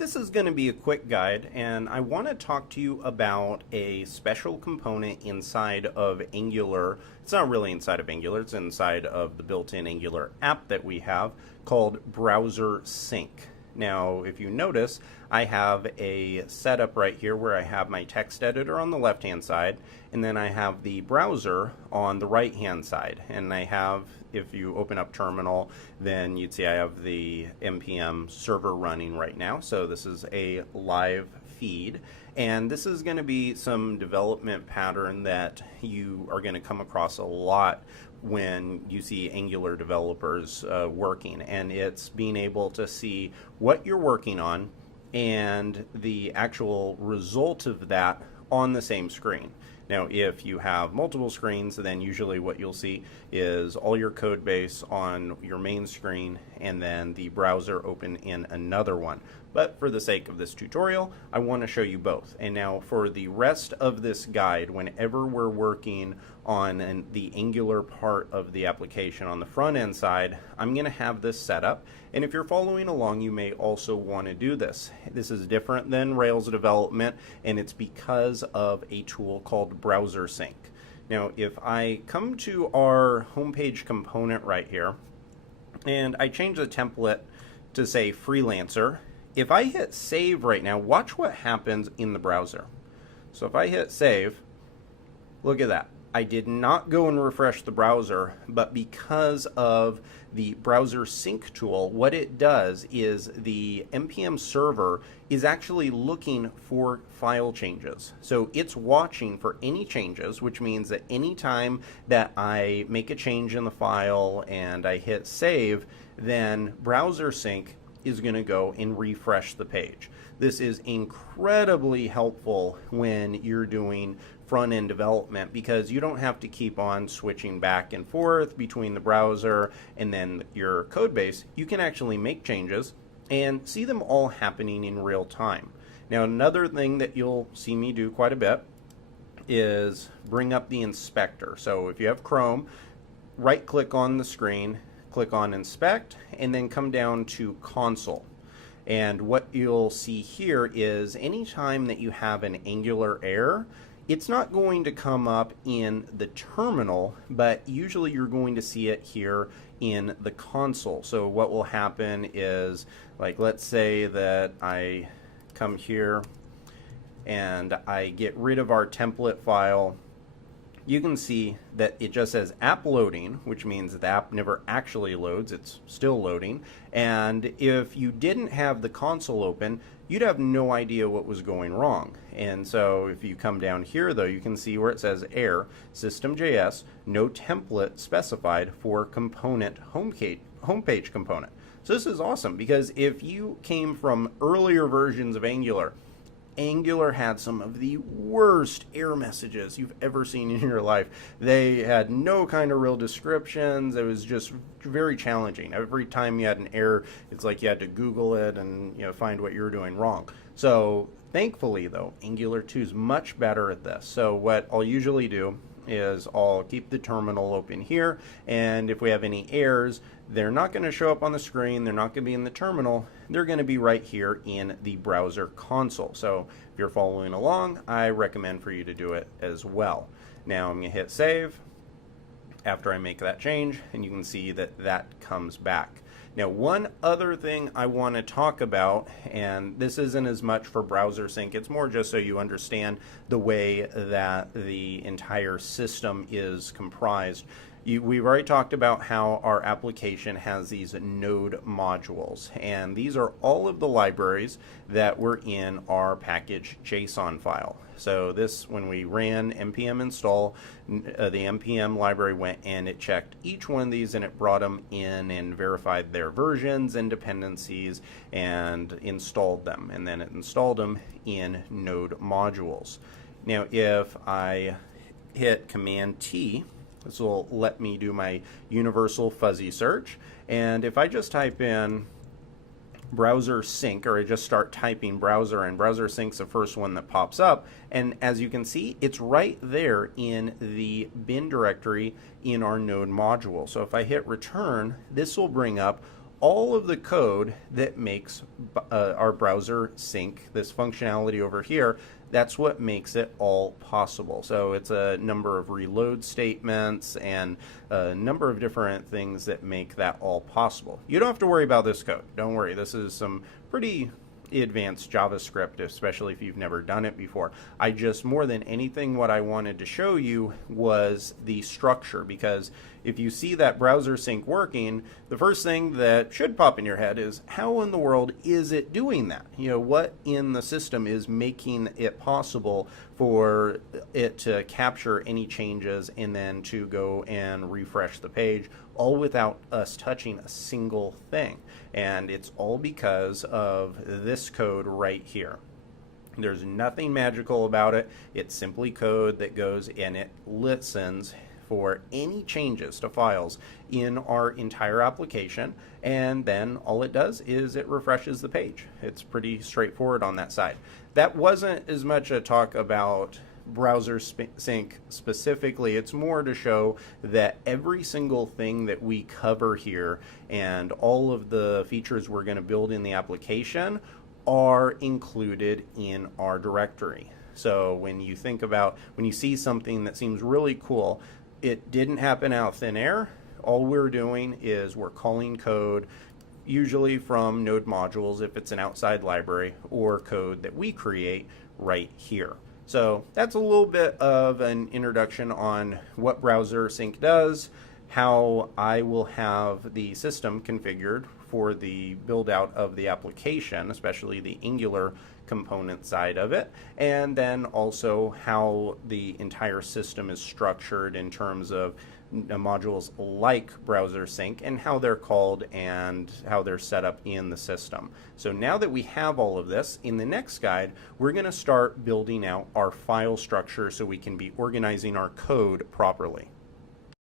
This is going to be a quick guide, and I want to talk to you about a special component inside of Angular. It's not really inside of Angular, it's inside of the built-in Angular app that we have called Browser Sync. Now, if you notice, I have a setup right here where I have my text editor on the left-hand side, and then I have the browser on the right-hand side. And I have, if you open up Terminal, then you'd see I have the npm server running right now. So this is a live feed, and this is going to be some development pattern that you are going to come across a lot when you see Angular developers working, and it's being able to see what you're working on and the actual result of that on the same screen. Now, if you have multiple screens, then usually what you'll see is all your code base on your main screen and then the browser open in another one. But for the sake of this tutorial, I want to show you both. And now for the rest of this guide, whenever we're working on the Angular part of the application on the front end side, I'm going to have this set up. And if you're following along, you may also want to do this. This is different than Rails development, and it's because of a tool called Browser Sync. Now, if I come to our homepage component right here, and I change the template to say freelancer, if I hit save right now, watch what happens in the browser. So if I hit save, look at that. I did not go and refresh the browser, but because of the browser sync tool, what it does is the npm server is actually looking for file changes. So it's watching for any changes, which means that anytime that I make a change in the file and I hit save, then browser sync is going to go and refresh the page. This is incredibly helpful when you're doing front-end development because you don't have to keep on switching back and forth between the browser and then your code base. You can actually make changes and see them all happening in real time. Now, another thing that you'll see me do quite a bit is bring up the inspector. So if you have Chrome, right-click on the screen, click on Inspect, and then come down to Console. And what you'll see here is anytime that you have an Angular error, it's not going to come up in the terminal, but usually you're going to see it here in the console. So what will happen is, like, let's say that I come here and I get rid of our template file. You can see that it just says app loading, which means the app never actually loads, it's still loading. And if you didn't have the console open, you'd have no idea what was going wrong. And so if you come down here though, you can see where it says error, system.js, no template specified for component homepage component. So this is awesome because if you came from earlier versions of Angular had some of the worst error messages you've ever seen in your life. They had no kind of real descriptions. It was just very challenging. Every time you had an error, it's like you had to Google it and find what you were doing wrong. So thankfully though, Angular 2 is much better at this. So what I'll usually do is I'll keep the terminal open here, and if we have any errors, they're not going to show up on the screen, they're not going to be in the terminal, they're going to be right here in the browser console. So if you're following along, I recommend for you to do it as well. Now I'm going to hit save after I make that change, and you can see that that comes back. Now, one other thing I want to talk about, and this isn't as much for browser sync, it's more just so you understand the way that the entire system is comprised. We've already talked about how our application has these node modules, and these are all of the libraries that were in our package JSON file. So this, when we ran npm install, the npm library went and it checked each one of these and it brought them in and verified their versions and dependencies and installed them, and then it installed them in node modules. Now if I hit Command T, this will let me do my universal fuzzy search, and if I just type in browser sync, or I just start typing browser, and browser sync's the first one that pops up, and as you can see, it's right there in the bin directory in our node module. So if I hit return, this will bring up all of the code that makes our browser sync, this functionality over here, that's what makes it all possible. So it's a number of reload statements and a number of different things that make that all possible. You don't have to worry about this code. Don't worry. This is some pretty advanced JavaScript, especially if you've never done it before. I just, more than anything, what I wanted to show you was the structure, because if you see that browser sync working, the first thing that should pop in your head is, how in the world is it doing that? What in the system is making it possible for it to capture any changes and then to go and refresh the page, all without us touching a single thing? And it's all because of this code right here. There's nothing magical about it. It's simply code that goes and it listens for any changes to files in our entire application, and then all it does is it refreshes the page. It's pretty straightforward on that side. That wasn't as much a talk about browser sync specifically. It's more to show that every single thing that we cover here and all of the features we're going to build in the application are included in our directory. So when you think about, when you see something that seems really cool, it didn't happen out of thin air. All we're doing is we're calling code, usually from node modules if it's an outside library, or code that we create right here. So that's a little bit of an introduction on what browser sync does, how I will have the system configured for the build out of the application, especially the Angular component side of it, and then also how the entire system is structured in terms of modules like browser sync and how they're called and how they're set up in the system. So now that we have all of this, in the next guide, we're going to start building out our file structure so we can be organizing our code properly.